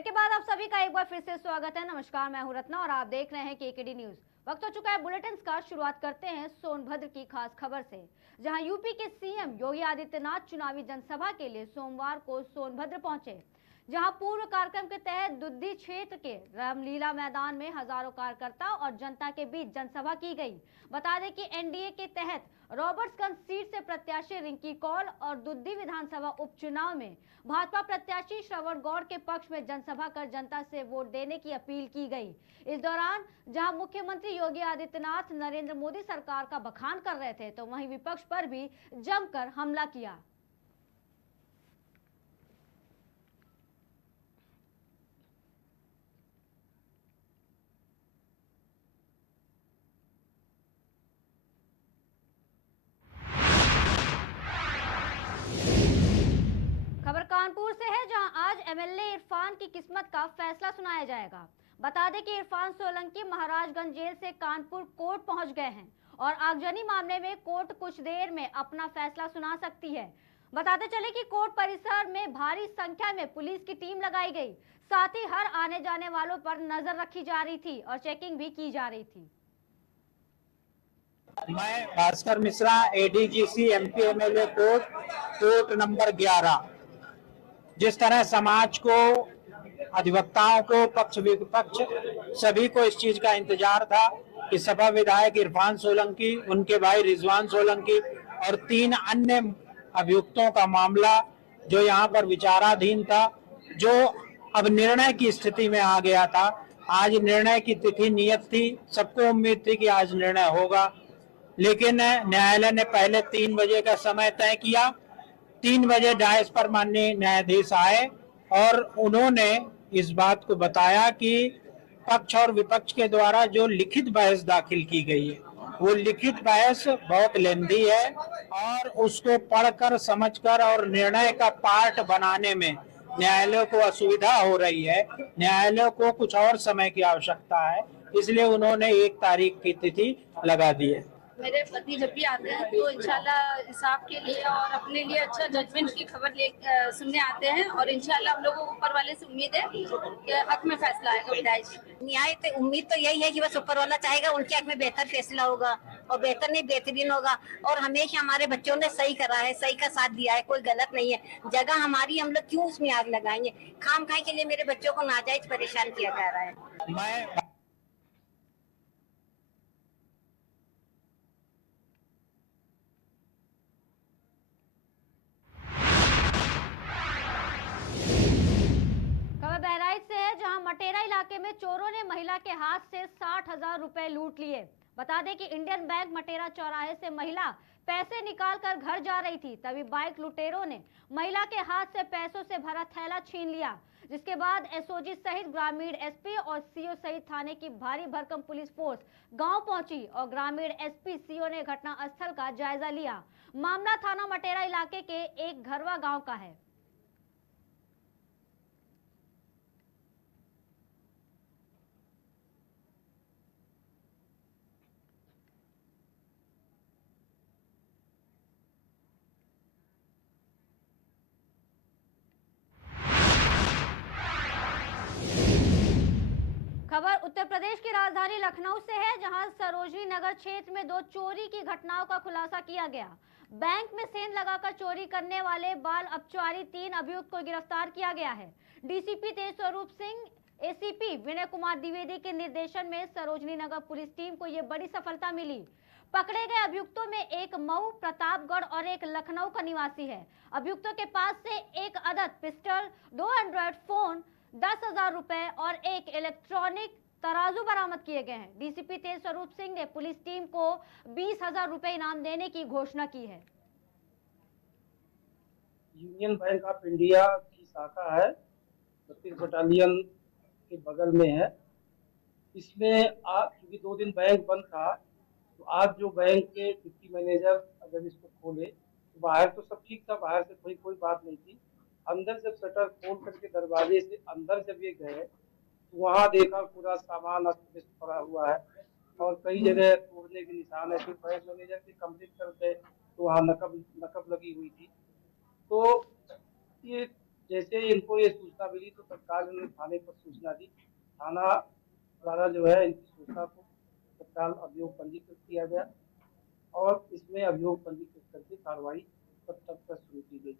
Break के बाद आप सभी का एक बार फिर से स्वागत है। नमस्कार, मैं हूं रत्ना और आप देख रहे हैं केकेडी न्यूज। वक्त हो चुका है बुलेटिन का। शुरुआत करते हैं सोनभद्र की खास खबर से, जहां यूपी के सीएम योगी आदित्यनाथ चुनावी जनसभा के लिए सोमवार को सोनभद्र पहुंचे, जहां पूर्व कार्यक्रम के तहत दुद्दी क्षेत्र के रामलीला मैदान में हजारों कार्यकर्ता और जनता के बीच जनसभा की गई। बता दें कि एनडीए के तहत रॉबर्ट्सगंज सीट से प्रत्याशी रिंकी कौल और दुद्दी विधानसभा उपचुनाव में भाजपा प्रत्याशी श्रवण गौड़ के पक्ष में जनसभा कर जनता से वोट देने की अपील की गई। इस दौरान जहां मुख्यमंत्री योगी आदित्यनाथ नरेंद्र मोदी सरकार का बखान कर रहे थे, तो वहीं विपक्ष पर भी जमकर हमला किया। खबर कानपुर से है, जहां आज एमएलए इरफान की किस्मत का फैसला सुनाया जाएगा। बता दें कि इरफान सोलंकी महाराजगंज जेल से कानपुर कोर्ट पहुंच गए हैं और आगजनी मामले में कोर्ट कुछ देर में अपना फैसला सुना सकती है। बताते चले कि कोर्ट परिसर में भारी संख्या में पुलिस की टीम लगाई गई, साथ ही हर आने जाने वालों पर नजर रखी जा रही थी और चेकिंग भी की जा रही थी। मैं Bhaskar Mishra, ADGC MP MLA court number 11। जिस तरह समाज को, अधिवक्ताओं को, पक्ष विपक्ष सभी को इस चीज का इंतजार था कि सपा विधायक इरफान सोलंकी, उनके भाई रिजवान सोलंकी और 3 अन्य अभियुक्तों का मामला जो यहाँ पर विचाराधीन था, जो अब निर्णय की स्थिति में आ गया था। आज निर्णय की तिथि नियत थी, सबको उम्मीद थी कि आज निर्णय होगा, लेकिन न्यायालय ने पहले 3 बजे का समय तय किया। 3 बजे डायस पर माननीय न्यायाधीश आए और उन्होंने इस बात को बताया कि पक्ष और विपक्ष के द्वारा जो लिखित बहस दाखिल की गई है, वो लिखित बहस बहुत लेंदी है और उसको पढ़कर, समझकर और निर्णय का पार्ट बनाने में न्यायालय को असुविधा हो रही है। न्यायालय को कुछ और समय की आवश्यकता है, इसलिए उन्होंने 1 तारीख की तिथि लगा दी है। मेरे पति जब भी आते हैं तो इंशाल्लाह इंसाफ के लिए और अपने लिए अच्छा जजमेंट की खबर सुनने आते हैं और इंशाल्लाह हम लोगों को ऊपर वाले से उम्मीद है कि हक में फैसला आएगा विधायक जी। न्याय तो उम्मीद तो यही है कि बस ऊपर वाला चाहेगा उनके हक में बेहतर फैसला होगा और बेहतर नहीं बेहतरीन होगा। और हमेशा हमारे बच्चों ने सही करा है, सही का साथ दिया है, कोई गलत नहीं है। जगह हमारी, हम लोग क्यों उसमें आग लगाएंगे? खाम खाई के लिए मेरे बच्चों को नाजायज परेशान किया जा रहा है। खबर बहराइच से है, जहां मटेरा इलाके में चोरों ने महिला के हाथ से 60,000 रुपए लूट लिए। बता दें कि इंडियन बैंक मटेरा चौराहे से महिला पैसे निकालकर घर जा रही थी, तभी बाइक लुटेरों ने महिला के हाथ से पैसों से भरा थैला छीन लिया, जिसके बाद एसओजी सहित ग्रामीण एसपी और सीओ सहित थाने की भारी भरकम पुलिस फोर्स गांव पहुंची और ग्रामीण एसपी सीओ ने घटनास्थल का जायजा लिया। मामला थाना मटेरा इलाके के एक घरवा गाँव का है। खबर उत्तर प्रदेश की राजधानी लखनऊ से है, जहां सरोजनी नगर क्षेत्र में 2 चोरी की घटनाओं का खुलासा किया गया। बैंक में सेंध लगाकर चोरी करने वाले बाल अपचारी 3 अभियुक्त को गिरफ्तार किया गया है। डीसीपी तेज स्वरूप सिंह, एसीपी विनय कुमार द्विवेदी के निर्देशन में सरोजनी नगर पुलिस टीम को यह बड़ी सफलता मिली। पकड़े गए अभियुक्तों में एक मऊ, प्रतापगढ़ और एक लखनऊ का निवासी है। अभियुक्तों के पास से 1 अदद पिस्टल, 2 एंड्रॉयड फोन, 10,000 रुपए और एक इलेक्ट्रॉनिक तराजू बरामद किए गए हैं। डीसीपी तेज स्वरूप सिंह ने पुलिस टीम को 20,000 रुपए इनाम देने की घोषणा की है। यूनियन बैंक ऑफ इंडिया की शाखा है, 32 बटालियन के बगल में है। इसमें आज क्योंकि 2 दिन बैंक बंद था, तो आज जो बैंक के डिप्टी मैनेजर जब इसको खोले तो बाहर तो सब ठीक था, बाहर से कोई बात नहीं थी। अंदर जब शटर खोल करके दरवाजे से अंदर जब ये गए तो वहाँ देखा पूरा सामान अस्त व्यस्त पड़ा हुआ है और कई जगह तोड़ने के निशान है। फिर बैंक मैनेजर के कमरे की तरफ गए तो वहाँ नकब लगी हुई थी। तो ये जैसे इनको ये सूचना मिली तो तत्काल इन्होंने थाने पर सूचना दी। थाना द्वारा जो है इनकी सूचना को तत्काल अभियोग पंजीकृत किया गया और इसमें अभियोग पंजीकृत करके कार्रवाई तब तक शुरू की गई।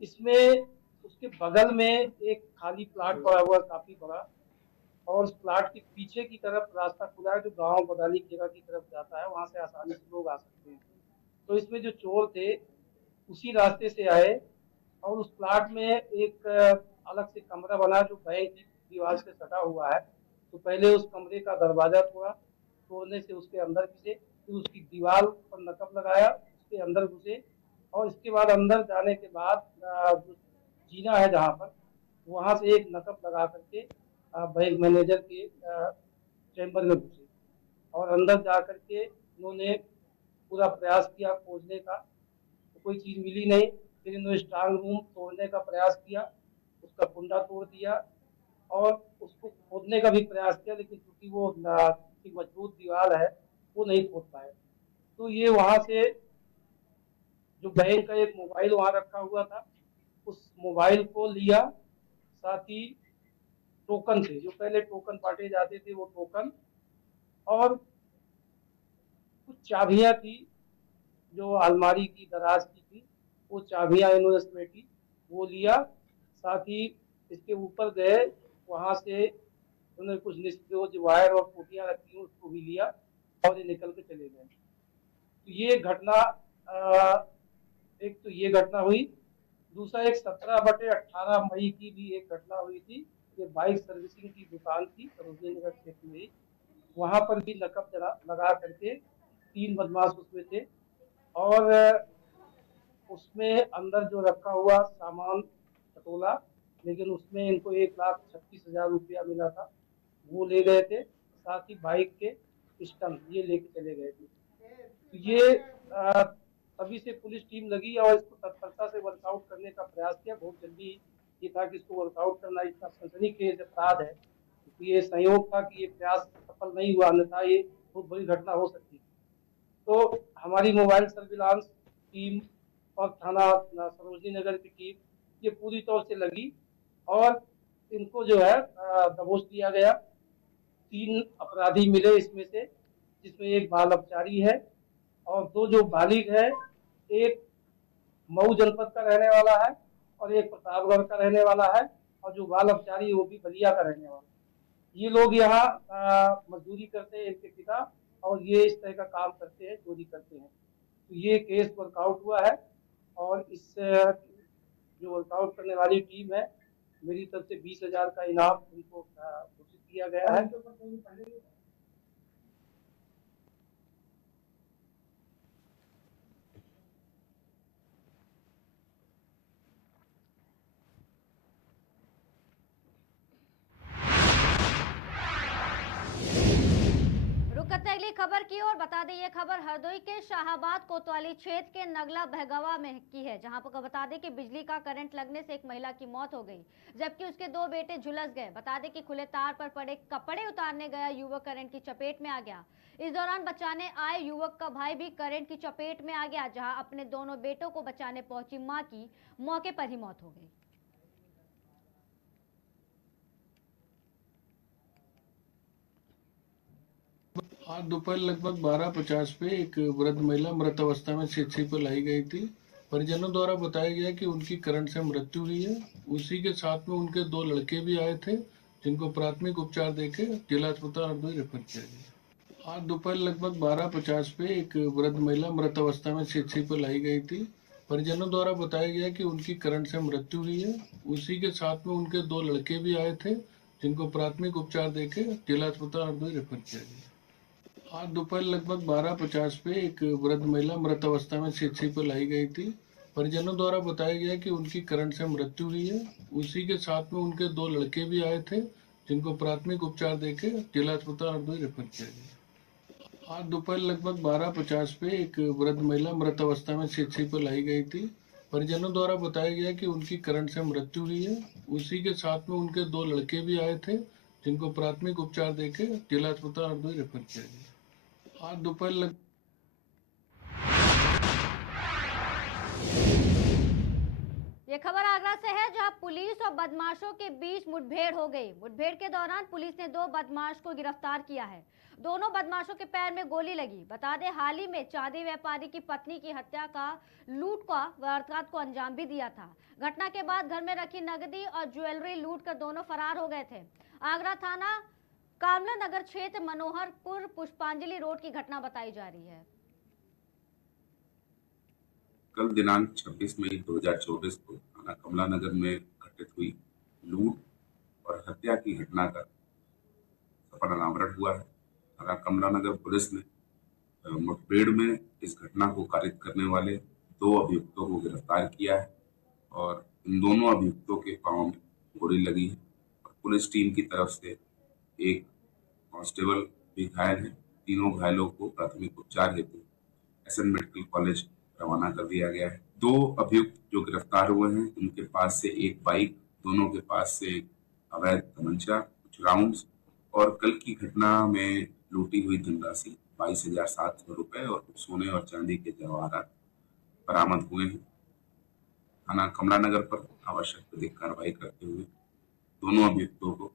इसमें उसके बगल में एक खाली प्लाट पड़ा हुआ काफी बड़ा, और उस प्लाट के पीछे की तरफ रास्ता खुला है जो गांव बदाली खेड़ा की तरफ जाता है, वहां से आसानी से लोग आ सकते हैं। तो इसमें जो चोर थे उसी रास्ते से आए और उस प्लाट में एक अलग से कमरा बना जो बैंक की दीवार से सटा हुआ है। तो पहले उस कमरे का दरवाजा तोड़ने से उसके अंदर घुसे, फिर उसकी दीवार पर नकब लगाया, उसके अंदर घुसे और इसके बाद अंदर जाने के बाद जो जीना है जहाँ पर, वहां से एक नकब लगा करके बैंक मैनेजर के चैम्बर में घुसे और अंदर जा करके उन्होंने पूरा प्रयास किया खोजने का, तो कोई चीज मिली नहीं। फिर इन्होंने स्ट्रांग रूम तोड़ने का प्रयास किया, उसका कुंडा तोड़ दिया और उसको खोदने का भी प्रयास किया, लेकिन क्योंकि वो मजबूत दीवार है वो नहीं खोद पाए। तो ये वहां से जो बैंक का एक मोबाइल वहां रखा हुआ था, उस मोबाइल को लिया, साथ ही टोकन थे जो पहले टोकन बांटे जाते थे वो टोकन, और कुछ चाबियां थी जो अलमारी की दराज की थी, वो चाबियां इन्होंने समेटी, वो लिया। साथ ही इसके ऊपर गए, वहां से उन्होंने कुछ निष्प्रयोज वायर और टूटियां रखी उसको भी लिया और ये निकल के चले गए। तो ये घटना एक तो ये घटना हुई। दूसरा एक 17/18 मई की भी एक घटना हुई थी। ये बाइक सर्विसिंग की दुकान थी सरोजनी नगर क्षेत्र में, वहां पर भी नकब लगा करके 3 बदमाश उसमें थे और उसमें अंदर जो रखा हुआ सामान टटोला, लेकिन उसमें इनको 1,36,000 रुपया मिला था, वो ले गए थे। साथ ही बाइक के पिस्टन ये लेके चले गए थे। तो ये तभी से पुलिस टीम लगी और इसको तत्परता से वर्कआउट करने का प्रयास किया। बहुत जल्दी ये था कि इसको वर्कआउट करना इतना सनसनीखेज अपराध है, क्योंकि ये संयोग था कि ये प्रयास सफल नहीं हुआ, अन्यथा ये बहुत बड़ी घटना हो सकती थी। तो हमारी मोबाइल सर्विलांस टीम और थाना सरोजनी नगर की टीम ये पूरी तौर से लगी और इनको जो है दबोच लिया गया। 3 अपराधी मिले इसमें से, जिसमें एक बाल अपचारी है और 2 जो बालिग है, एक मऊ जनपद का रहने वाला है और एक प्रतापगढ़ का रहने वाला है, और जो बाल अपचारी वो भी बलिया का रहने वाला है। ये लोग यहाँ मजदूरी करते हैं, इनके पिता, और ये इस तरह का काम करते हैं, चोरी करते हैं। तो ये केस वर्कआउट हुआ है और इस जो वर्कआउट करने वाली टीम है, मेरी तरफ से 20,000 का इनाम उनको घोषित किया गया है। करते हैं अगली खबर की ओर। बता दें ये खबर हरदोई के शाहाबाद कोतवाली क्षेत्र के नगला बहगवा में की है, जहां पर बता दें कि बिजली का करंट लगने से एक महिला की मौत हो गई, जबकि उसके 2 बेटे झुलस गए। बता दें कि खुले तार पर पड़े कपड़े उतारने गया युवक करंट की चपेट में आ गया। इस दौरान बचाने आए युवक का भाई भी करंट की चपेट में आ गया, जहाँ अपने दोनों बेटों को बचाने पहुंची माँ की मौके पर ही मौत हो गई। आज दोपहर लगभग 12:50 पे एक वृद्ध महिला मृत अवस्था में CHC पर लाई गई थी। परिजनों द्वारा बताया गया कि उनकी करंट से मृत्यु हुई है। उसी के साथ में उनके 2 लड़के भी आए थे, जिनको प्राथमिक उपचार देके जिला अस्पताल हरदोई रेफर किया गया। आज दोपहर लगभग 12:50 पे एक वृद्ध महिला मृत अवस्था में CHC पर लाई गई थी। परिजनों द्वारा बताया गया कि उनकी करंट से मृत्यु हुई है। उसी के साथ में उनके 2 लड़के भी आए थे, जिनको प्राथमिक उपचार देके जिला अस्पताल हरदोई रेफर किया गया। आज दोपहर लगभग 12:50 पे एक वृद्ध महिला मृत अवस्था में CHC पर लाई गई थी। परिजनों द्वारा बताया गया कि उनकी करंट से मृत्यु हुई है। उसी के साथ में उनके 2 लड़के भी आए थे, जिनको प्राथमिक उपचार देके जिला अस्पताल हरदोई रेफर किया गया। आज दोपहर लगभग 12:50 पे एक वृद्ध महिला मृत अवस्था में CHC पर लाई गई थी। परिजनों द्वारा बताया गया कि उनकी करंट से मृत्यु हुई है। उसी के साथ में उनके 2 लड़के भी आए थे, जिनको प्राथमिक उपचार देके जिला अस्पताल हरदोई रेफर किया गया। आज दोपहर ये ये खबर आगरा से है, जहां पुलिस और बदमाशों के बीच मुठभेड़ हो गई। मुठभेड़ के दौरान पुलिस ने 2 बदमाश को गिरफ्तार किया है। दोनों बदमाशों के पैर में गोली लगी। बता दें, हाल ही में चांदी व्यापारी की पत्नी की हत्या का लूट का वारदात को अंजाम भी दिया था। घटना के बाद घर में रखी नकदी और ज्वेलरी लूट कर दोनों फरार हो गए थे। आगरा थाना कामला नगर क्षेत्र मनोहरपुर पुष्पांजलि रोड की घटना बताई जा रही है। कल दिनांक 26 मई 2024 को थाना कमला नगर में घटित हुई लूट और हत्या की घटना का सफल अनावरण हुआ है। थाना कमला नगर पुलिस ने मुठभेड़ में इस घटना को कारित करने वाले 2 अभियुक्तों को गिरफ्तार किया है और इन दोनों अभियुक्तों के पांव में गोली लगी है। और पुलिस टीम की तरफ से एक कांस्टेबल भी घायल है। तीनों घायलों को प्राथमिक उपचार हेतु एसएन मेडिकल कॉलेज रवाना कर दिया गया है। 2 अभियुक्त जो गिरफ्तार हुए हैं, उनके पास से एक बाइक, दोनों के पास से एक अवैध तमंचा, कुछ राउंड्स और कल की घटना में लूटी हुई धनराशि 22,700 रुपए और कुछ सोने और चांदी के जवाहरात बरामद हुए हैं। थाना कमला नगर पर आवश्यक विधिक कार्रवाई करते हुए दोनों अभियुक्तों को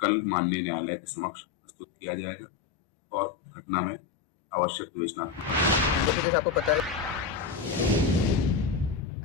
कल माननीय न्यायालय के समक्ष प्रस्तुत किया जाएगा और घटना में आवश्यक विवेचनात्मक। आपको पता है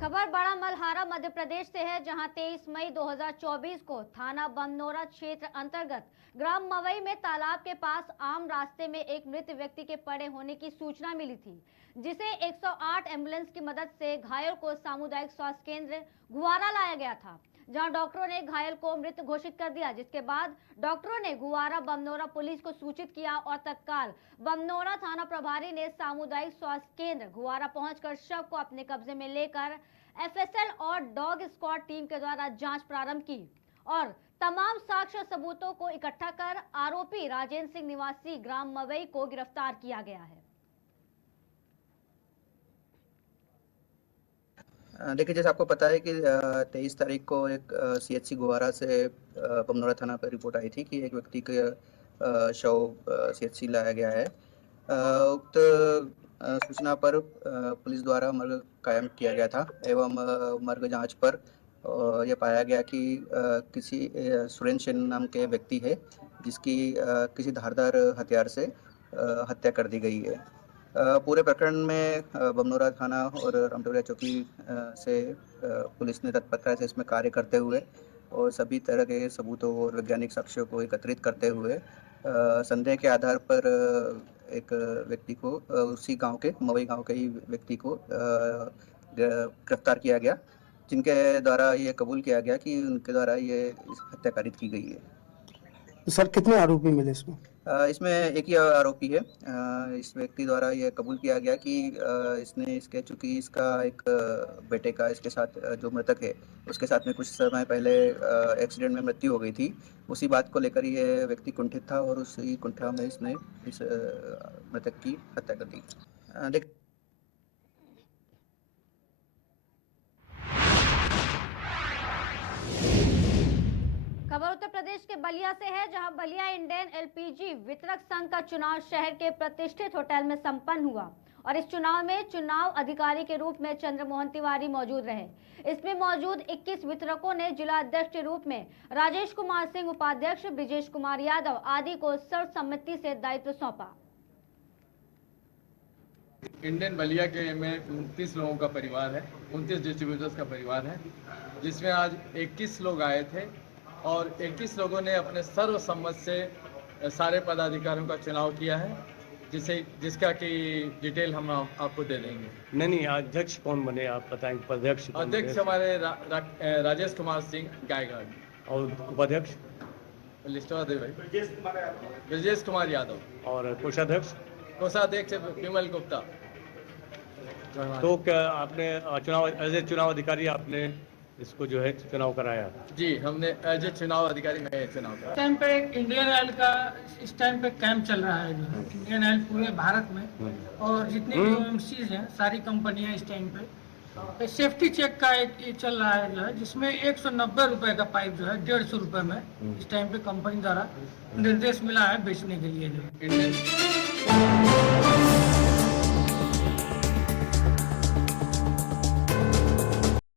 खबर बड़ा मलहारा मध्य प्रदेश से है, जहां 23 मई 2024 को थाना बमनोरा क्षेत्र अंतर्गत ग्राम मवई में तालाब के पास आम रास्ते में एक मृत व्यक्ति के पड़े होने की सूचना मिली थी, जिसे 108 एम्बुलेंस की मदद से घायल को सामुदायिक स्वास्थ्य केंद्र गुवारा लाया गया था, जहां डॉक्टरों ने घायल को मृत घोषित कर दिया। जिसके बाद डॉक्टरों ने गुवारा बमनोरा पुलिस को सूचित किया और तत्काल बमनोरा थाना प्रभारी ने सामुदायिक स्वास्थ्य केंद्र गुवारा पहुंचकर शव को अपने कब्जे में लेकर एफएसएल और डॉग स्क्वाड टीम के द्वारा जांच प्रारंभ की और तमाम साक्ष्य सबूतों को इकट्ठा कर आरोपी राजेंद्र सिंह निवासी ग्राम मवई को गिरफ्तार किया गया है। देखिए, जैसे आपको पता है कि 23 तारीख को एक सीएचसी गुवारा से बमनोरा थाना पर रिपोर्ट आई थी कि एक व्यक्ति का शव सीएचसी लाया गया है। उक्त सूचना पर पुलिस द्वारा मर्ग कायम किया गया था एवं मर्ग जांच पर यह पाया गया कि किसी सुरेंद्र सेन नाम के व्यक्ति है, जिसकी किसी धारदार हथियार से हत्या कर दी गई है। पूरे प्रकरण में बमनोरा थाना और रामटोलिया चौकी से पुलिस ने तत्परता से इसमें कार्य करते हुए और सभी तरह के सबूतों और वैज्ञानिक साक्ष्यों को एकत्रित करते हुए संदेह के आधार पर एक व्यक्ति को, उसी गांव के मवई गांव के ही व्यक्ति को गिरफ्तार किया गया, जिनके द्वारा ये कबूल किया गया कि उनके द्वारा ये हत्या कारित की गई है। सर, कितने आरोपी मिले इसमें? इसमें एक ही आरोपी है। इस व्यक्ति द्वारा ये कबूल किया गया कि इसने चूँकि इसका एक बेटे का इसके साथ जो मृतक है उसके साथ में कुछ समय पहले एक्सीडेंट में मृत्यु हो गई थी, उसी बात को लेकर ये व्यक्ति कुंठित था और उसी कुंठा में इसने इस मृतक की हत्या कर दी। खबर उत्तर प्रदेश के बलिया से है, जहां बलिया इंडियन एलपीजी वितरक संघ का चुनाव शहर के प्रतिष्ठित होटल में संपन्न हुआ और इस चुनाव में चुनाव अधिकारी के रूप में चंद्रमोहन तिवारी मौजूद रहे। इसमें मौजूद 21 वितरकों ने जिला अध्यक्ष के रूप में राजेश कुमार सिंह, उपाध्यक्ष ब्रिजेश कुमार यादव आदि को सर्वसम्मति से दायित्व सौंपा। इंडियन बलिया के में 29 लोगों का परिवार है, 29 डिस्ट्रीब्यूटर्स का परिवार है, जिसमें आज 21 लोग आए थे और 21 लोगों ने अपने सर्वसम्मत से सारे पदाधिकारियों का चुनाव किया है, जिसका की डिटेल हम आपको दे देंगे। नहीं, अध्यक्ष कौन बने आप बताएंगे? उपाध्यक्ष? अध्यक्ष हमारे राजेश कुमार सिंह गायघाट। और उपाध्यक्ष? लिस्ट दे भाई। ब्रिजेश कुमार यादव। और कोषाध्यक्ष? कोषाध्यक्ष विमल गुप्ता। तो क्या आपने चुनाव अधिकारी आपने इसको जो है चुनाव कराया? जी, हमने एज ए चुनाव अधिकारी में चुनाव कराया। इस टाइम पे एक इंडियन ऑयल का इस टाइम पे कैंप चल रहा है, जो है इंडियन ऑयल पूरे भारत में और जितनी भी OMCs हैं, सारी कंपनियां इस टाइम पे सेफ्टी चेक का एक चल रहा है, जो है जिसमें 190 रुपए का पाइप जो है 150 रुपए में इस टाइम पे कंपनी द्वारा निर्देश मिला है बेचने के लिए। जो